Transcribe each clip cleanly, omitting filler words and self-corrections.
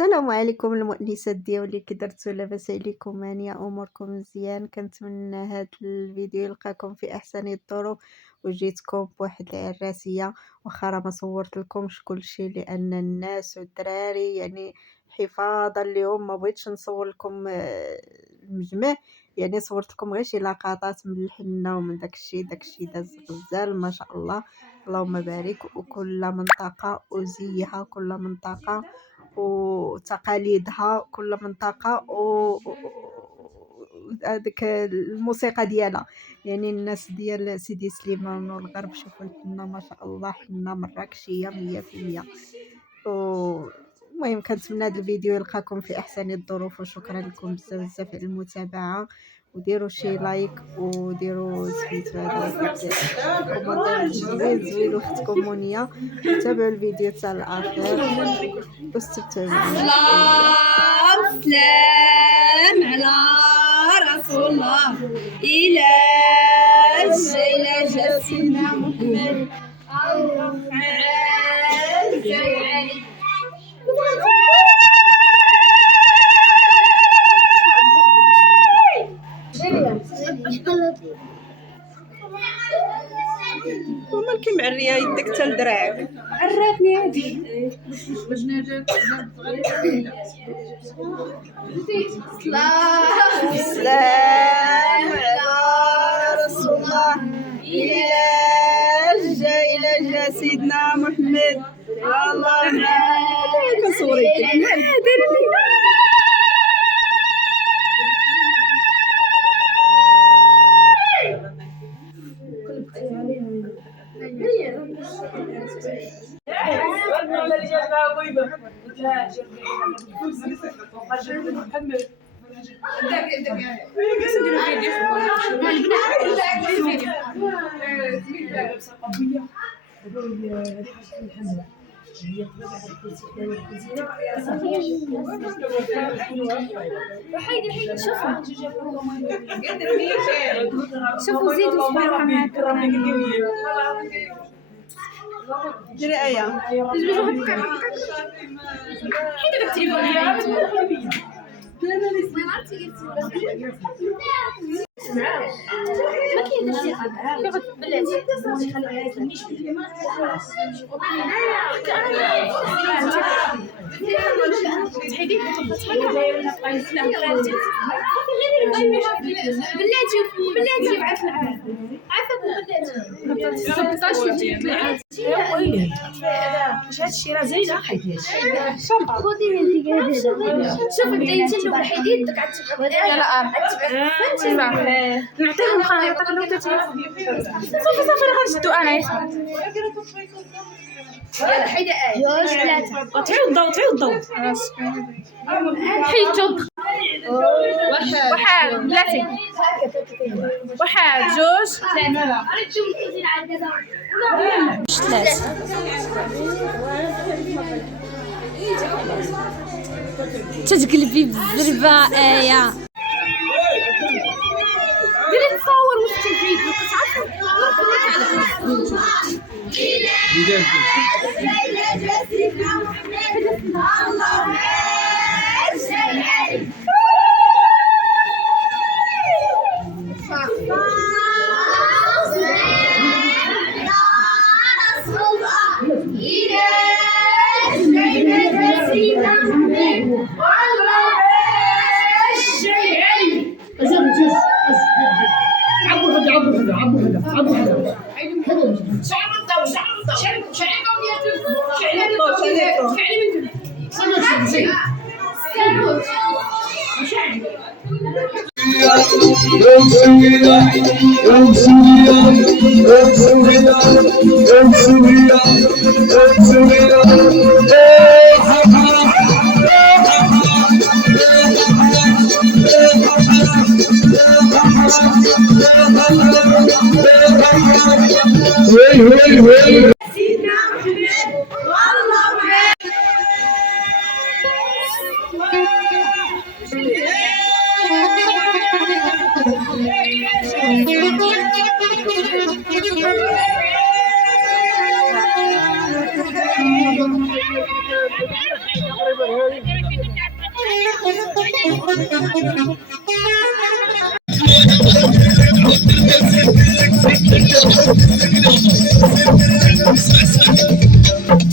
السلام عليكم المؤنسات ديالي، كي درتو؟ لاباس عليكم؟ هانية اموركم مزيان؟ كنتمنى هاد الفيديو يلقاكم في احسن الظروف، وجيتكم بواحد العراسية. واخا راه ما صورت لكمش كلشي لان الناس والدراري يعني حفاظا ليهم ما بغيتش نصور لكم المجمع. يعني صورت لكم غير شي لقطات من الحنة ومن داكشي داز غزال ما شاء الله، اللهم بارك. وكل منطقة وزيها، كل منطقة وتقاليدها، كل منطقة هذيك الموسيقى ديالها. يعني الناس ديال سيدي سليمان والغرب، شوفوا الحنة ما شاء الله، حنة مراكشية 100%. المهم كنتمنى هذا الفيديو يلقاكم في احسن الظروف، وشكرا لكم بزاف بزاف على المتابعة. وديروا شي لايك، وديروا سميتو هذا كومونتير زوين لاختكم منيا. تابعوا الفيديو حتى الاخر واستمتعوا معنا. سلام سلام على رسول الله، إلى جا سيدنا محمد ومالكي معريه يدك حتى لدراعك؟ عراتني هادي. سلام على رسول الله، إلى جا سيدنا محمد. اللهم كنصوريك شوفوا زيدوا صباحا معاك. ديري ايه حيد التليفون. ما كاين شي حاجه بلاتي بلاتي بعث العافيه ويلي واش هادشي راه زايده حيداش خذي من شوف انت نتلو الحديد دك عتبعك يلا نعطيهم خايطه كلهم صافي غنشدو انا يلا حيدة جوج ثلاثة تعيوضوا حيدو واحد بلاتي واحد جوج ثلاثة تتقلبي بالزربة آية. ديري تصور وسط الفيديو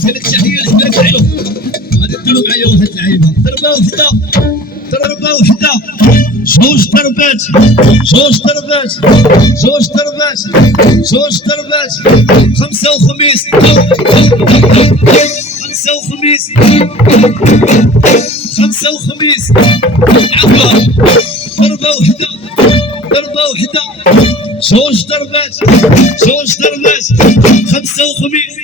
لك تحيه لجبالك العيون غادي تضرب معايا واحد اللعيبه ضربه وحده ضربه وحده جوج ضربات جوج ضربات جوج ضربات جوج ضربات خمسه وخميس خمسه وخميس خمسه وخميس عفوا ضربه وحده ضربه وحده جوج ضربات جوج ضربات خمسه وخميس